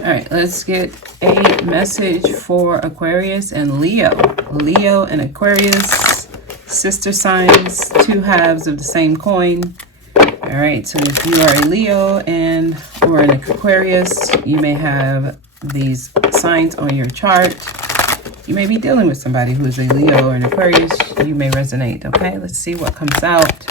All right, let's get a message for Aquarius and Leo. Leo and Aquarius, sister signs, two halves of the same coin. All right, so if you are a Leo and or an Aquarius, you may have these signs on your chart. You may be dealing with somebody who is a Leo or an Aquarius. You may resonate. Okay, let's see what comes out.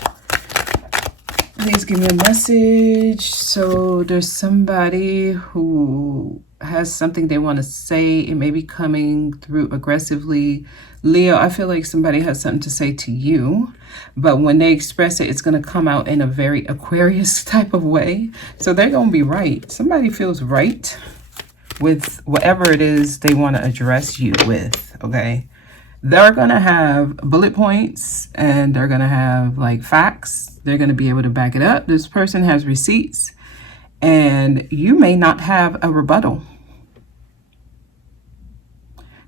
Please give me a message. So there's somebody who has something they want to say. It may be coming through aggressively. Leo, I feel like somebody has something to say to you, but when they express it, it's going to come out in a very Aquarius type of way. So they're going to be right. Somebody feels right with whatever it is they want to address you with, okay? They're going to have bullet points and they're going to have like facts. They're going to be able to back it up. This person has receipts and you may not have a rebuttal.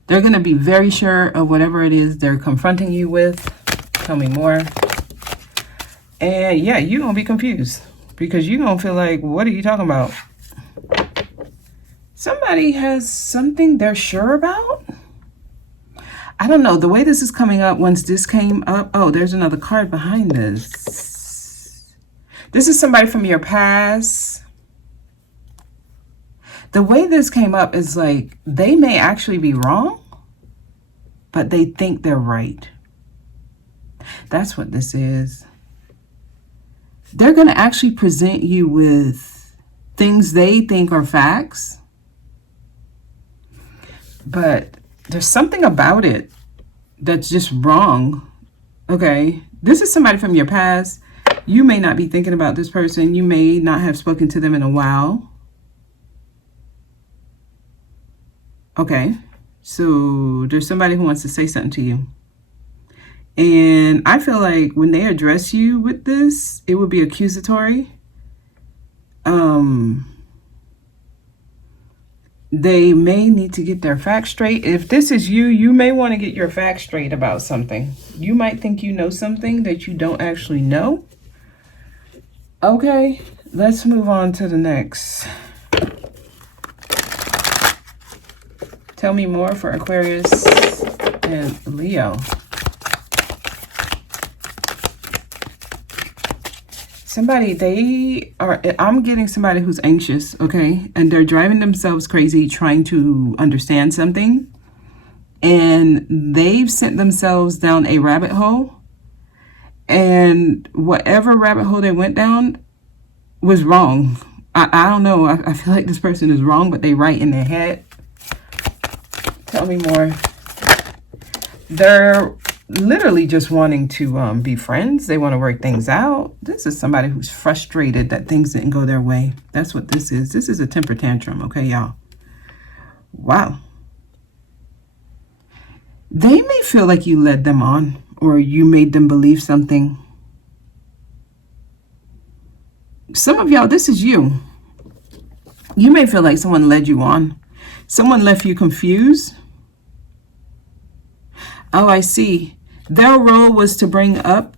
They're going to be very sure of whatever it is they're confronting you with. Tell me more. And yeah, you're going to be confused because you're going to feel like, what are you talking about? Somebody has something they're sure about. I don't know. The way this is coming up, once this came up, oh, there's another card behind this. This is somebody from your past. The way this came up is like they may actually be wrong, but they think they're right. That's what this is. They're going to actually present you with things they think are facts, but there's something about it that's just wrong. Okay, this is somebody from your past. You may not be thinking about this person. You may not have spoken to them in a while. Okay, so there's somebody who wants to say something to you. And I feel like when they address you with this, it would be accusatory. They may need to get their facts straight. If this is you, you may want to get your facts straight about something. You might think you know something that you don't actually know. Okay, let's move on to the next. Tell me more for Aquarius and Leo. Somebody, I'm getting somebody who's anxious, okay? And they're driving themselves crazy trying to understand something. And they've sent themselves down a rabbit hole. And whatever rabbit hole they went down was wrong. I don't know. I feel like this person is wrong, but they right in their head. Tell me more. They're literally just wanting to be friends. They want to work things out. This is somebody who's frustrated that things didn't go their way. That's what this is. This is a temper tantrum, okay, y'all? Wow. They may feel like you led them on or you made them believe something. Some of y'all, this is you. You may feel like someone led you on. Someone left you confused. Oh, I see. Their role was to bring up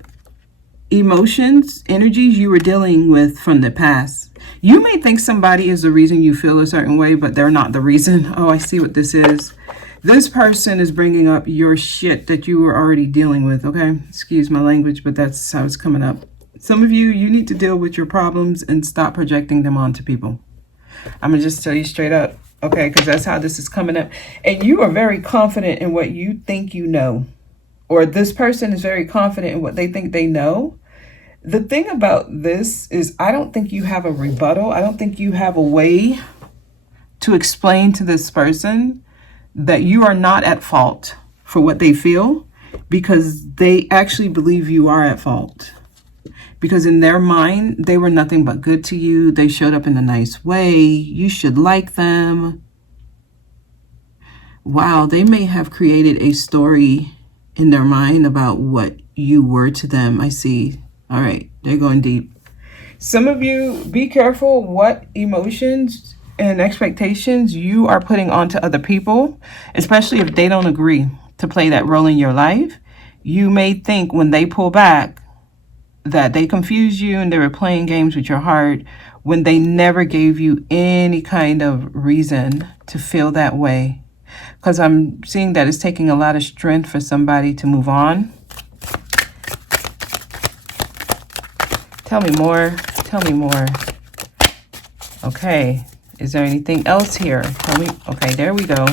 emotions, energies you were dealing with from the past. You may think somebody is the reason you feel a certain way, but they're not the reason. Oh, I see what this is. This person is bringing up your shit that you were already dealing with, okay? Excuse my language, but that's how it's coming up. Some of you, you need to deal with your problems and stop projecting them onto people. I'm going to just tell you straight up, okay? Because that's how this is coming up. And you are very confident in what you think you know. Or this person is very confident in what they think they know. The thing about this is I don't think you have a rebuttal. I don't think you have a way to explain to this person that you are not at fault for what they feel, because they actually believe you are at fault. Because in their mind, they were nothing but good to you. They showed up in a nice way. You should like them. Wow, they may have created a story in their mind about what you were to them. I see. All right, they're going deep. Some of you, be careful what emotions and expectations you are putting onto other people, especially if they don't agree to play that role in your life. You may think when they pull back that they confused you and they were playing games with your heart, when they never gave you any kind of reason to feel that way. Because I'm seeing that it's taking a lot of strength for somebody to move on. Tell me more. Tell me more. Okay. Is there anything else here? Tell me. Okay, there we go.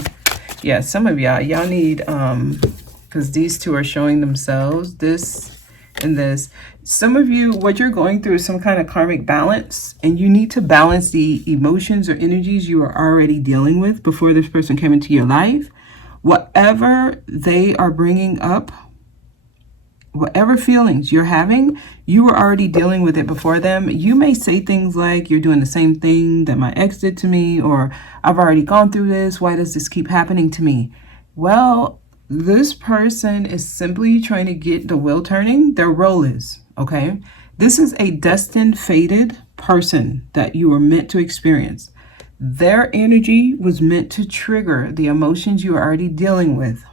Yeah, some of y'all need, because these two are showing themselves, this and this. Some of you, what you're going through is some kind of karmic balance, and you need to balance the emotions or energies you are already dealing with before this person came into your life. Whatever they are bringing up, whatever feelings you're having, you were already dealing with it before them. You may say things like, you're doing the same thing that my ex did to me, or I've already gone through this. Why does this keep happening to me? Well, this person is simply trying to get the wheel turning. Their role is, okay? This is a destined, fated person that you were meant to experience. Their energy was meant to trigger the emotions you are already dealing with.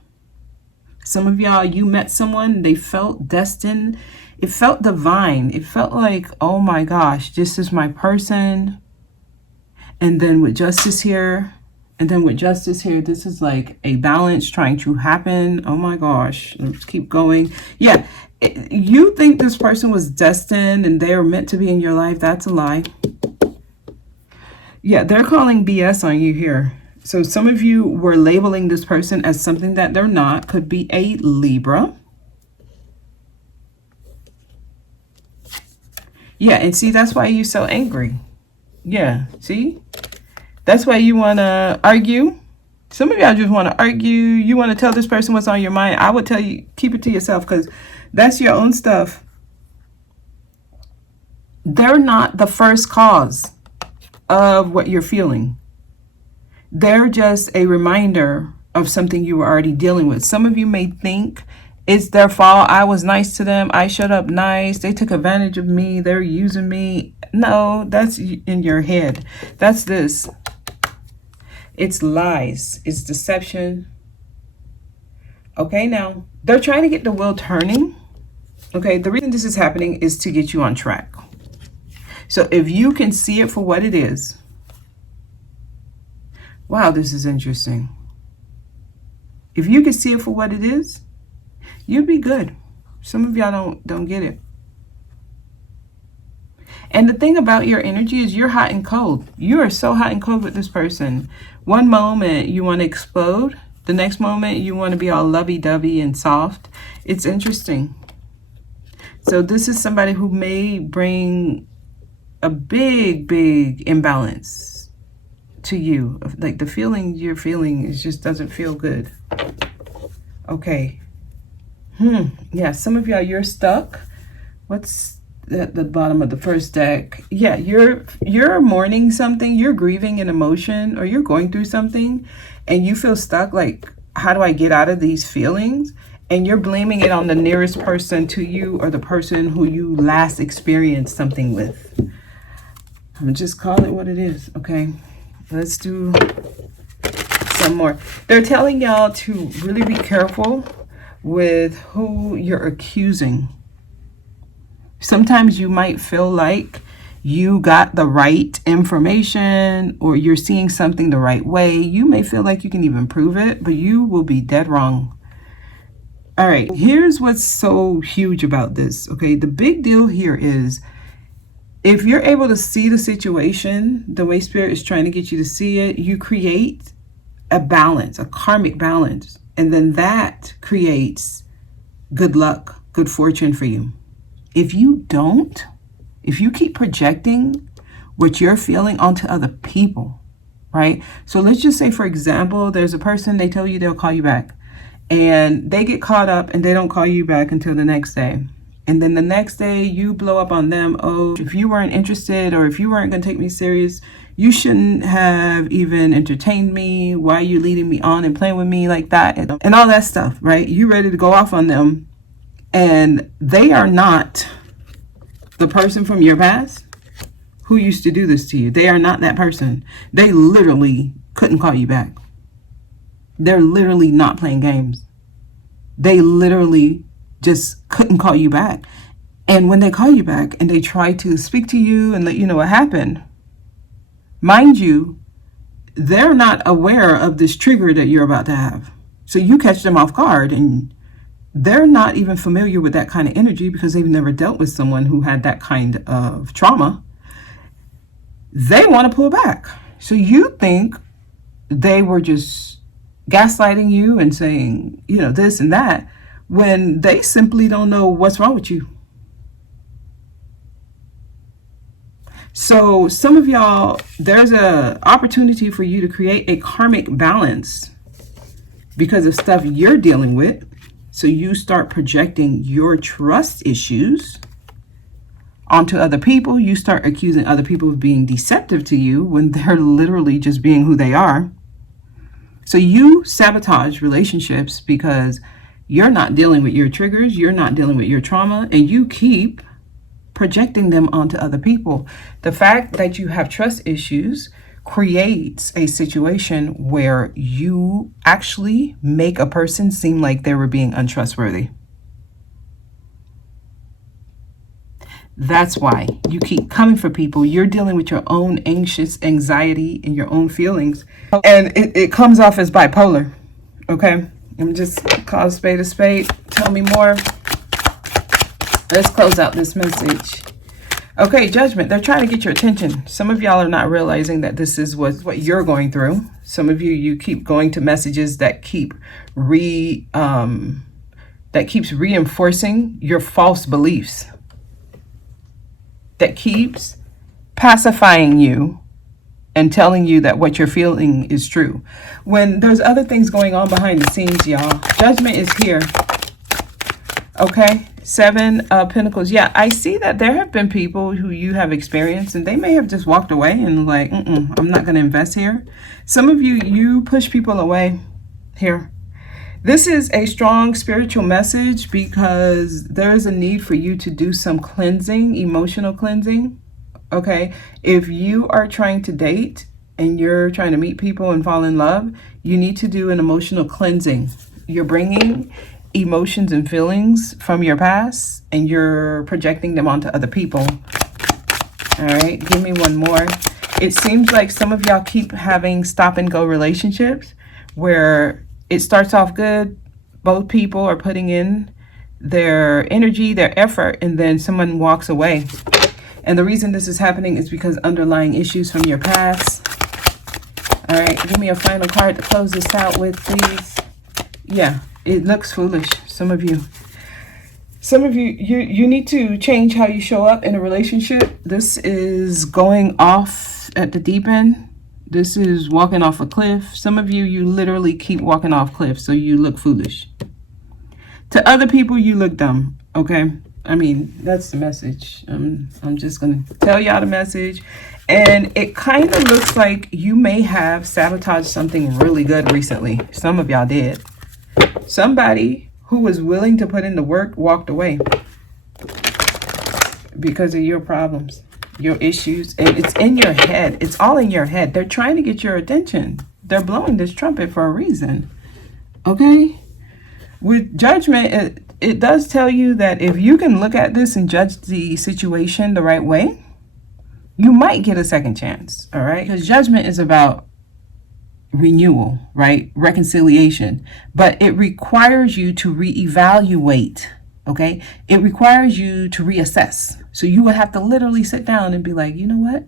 Some of y'all, you met someone, they felt destined. It felt divine. It felt like, oh my gosh, this is my person. And then with justice here, this is like a balance trying to happen. Oh my gosh, let's keep going. Yeah, you think this person was destined and they were meant to be in your life. That's a lie. Yeah, they're calling BS on you here. So some of you were labeling this person as something that they're not. Could be a Libra. Yeah, and see, that's why you're so angry. Yeah, see? That's why you want to argue. Some of y'all just want to argue. You want to tell this person what's on your mind. I would tell you, keep it to yourself, because that's your own stuff. They're not the first cause of what you're feeling. They're just a reminder of something you were already dealing with. Some of you may think it's their fault. I was nice to them. I showed up nice. They took advantage of me. They're using me. No, that's in your head. That's this. It's lies. It's deception. Okay, now, they're trying to get the wheel turning. Okay, the reason this is happening is to get you on track. So if you can see it for what it is. Wow, this is interesting. If you can see it for what it is, you'd be good. Some of y'all don't get it. And the thing about your energy is you're hot and cold. You are so hot and cold with this person. One moment you want to explode. The next moment you want to be all lovey-dovey and soft. It's interesting. So this is somebody who may bring a big imbalance to you. Like the feeling you're feeling is just doesn't feel good. Okay. Yeah, some of y'all, you're stuck. What's at the bottom of the first deck? Yeah, you're mourning something, you're grieving an emotion, or you're going through something and you feel stuck. Like, how do I get out of these feelings? And you're blaming it on the nearest person to you, or the person who you last experienced something with. I'm just call it what it is. Okay, let's do some more. They're telling y'all to really be careful with who you're accusing. Sometimes you might feel like you got the right information, or you're seeing something the right way. You may feel like you can even prove it, but you will be dead wrong. All right, here's what's so huge about this. Okay, the big deal here is, if you're able to see the situation the way Spirit is trying to get you to see it, you create a balance, a karmic balance. And then that creates good luck, good fortune for you. If you don't, if you keep projecting what you're feeling onto other people, right? So let's just say, for example, there's a person, they tell you they'll call you back, and they get caught up and they don't call you back until the next day. And then the next day you blow up on them. Oh, if you weren't interested, or if you weren't going to take me serious, you shouldn't have even entertained me. Why are you leading me on and playing with me like that? And all that stuff, right? You ready to go off on them. And they are not the person from your past who used to do this to you. They are not that person. They literally couldn't call you back. They're literally not playing games. They literally just couldn't call you back. And when they call you back and they try to speak to you and let you know what happened, Mind you, they're not aware of this trigger that you're about to have. So you catch them off guard, and they're not even familiar with that kind of energy because they've never dealt with someone who had that kind of trauma. They want to pull back. So you think they were just gaslighting you and saying, you know, this and that, when they simply don't know what's wrong with you. So some of y'all, there's an opportunity for you to create a karmic balance because of stuff you're dealing with. So you start projecting your trust issues onto other people. You start accusing other people of being deceptive to you when they're literally just being who they are. So you sabotage relationships because you're not dealing with your triggers, you're not dealing with your trauma, and you keep projecting them onto other people. The fact that you have trust issues creates a situation where you actually make a person seem like they were being untrustworthy. That's why you keep coming for people. You're dealing with your own anxious anxiety and your own feelings. And it comes off as bipolar. Okay? I'm just call a spade a spade. Tell me more. Let's close out this message. Okay, judgment. They're trying to get your attention. Some of y'all are not realizing that this is what you're going through. Some of you keep going to messages that keeps reinforcing your false beliefs. That keeps pacifying you and telling you that what you're feeling is true. When there's other things going on behind the scenes, y'all. Judgment is here. Okay, 7 Pentacles. Yeah, I see that there have been people who you have experienced and they may have just walked away and like, I'm not going to invest here. Some of you push people away here. This is a strong spiritual message because there is a need for you to do some cleansing, emotional cleansing. Okay, if you are trying to date and you're trying to meet people and fall in love, you need to do an emotional cleansing. You're bringing emotions and feelings from your past and you're projecting them onto other people. All right, give me one more. It seems like some of y'all keep having stop and go relationships where it starts off good, both people are putting in their energy, their effort, and then someone walks away. And the reason this is happening is because underlying issues from your past. All right, give me a final card to close this out with, please. Yeah, it looks foolish. Some of you, you need to change how you show up in a relationship. This is going off at the deep end. This is walking off a cliff. Some of you literally keep walking off cliffs, so you look foolish. To other people, you look dumb, okay? I mean, that's the message. I'm just going to tell y'all the message. And it kind of looks like you may have sabotaged something really good recently. Some of y'all did. Somebody who was willing to put in the work walked away because of your problems, your issues, and it's in your head. It's all in your head. They're trying to get your attention. They're blowing this trumpet for a reason. Okay? With judgment, it does tell you that if you can look at this and judge the situation the right way, you might get a second chance. All right? Because judgment is about renewal, right? Reconciliation. But it requires you to reevaluate. Okay? It requires you to reassess. So you would have to literally sit down and be like, you know what?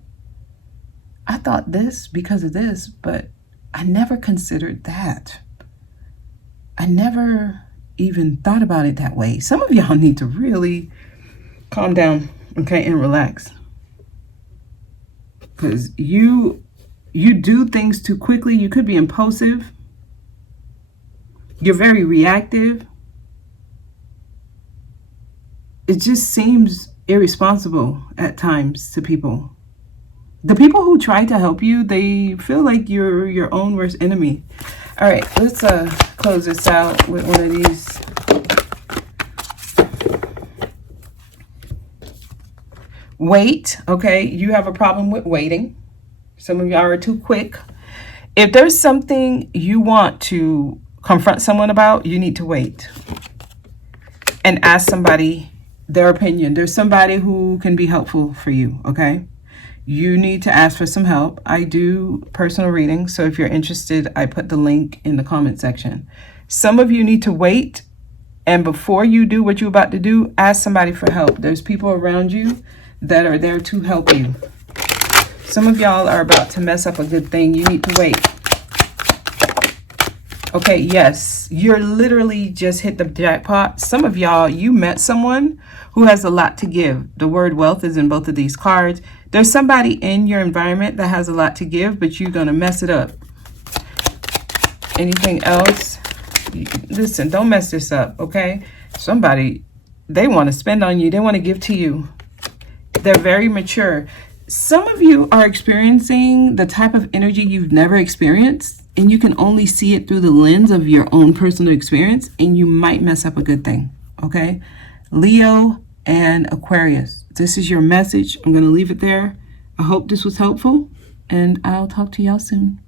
I thought this because of this, but I never considered that. I never even thought about it that way. Some of y'all need to really calm down, okay, and relax. Because you do things too quickly. You could be impulsive. You're very reactive. It just seems irresponsible at times to people. The people who try to help you, they feel like you're your own worst enemy. All right, let's close this out with one of these. Wait, okay, you have a problem with waiting. Some of y'all are too quick. If there's something you want to confront someone about, you need to wait and ask somebody their opinion. There's somebody who can be helpful for you, okay? you need to ask for some help. I do personal readings, so if you're interested, I put the link in the comment section. Some of you need to wait, and before you do what you're about to do, ask somebody for help. There's people around you that are there to help you. Some of y'all are about to mess up a good thing. You need to wait. Okay, yes, you're literally just hit the jackpot. Some of y'all, you met someone who has a lot to give. The word wealth is in both of these cards. There's somebody in your environment that has a lot to give, but you're going to mess it up. Anything else? Listen, don't mess this up, okay? Somebody, they want to spend on you. They want to give to you. They're very mature. Some of you are experiencing the type of energy you've never experienced, and you can only see it through the lens of your own personal experience, and you might mess up a good thing, okay? Leo and Aquarius, this is your message. I'm going to leave it there. I hope this was helpful, and I'll talk to y'all soon.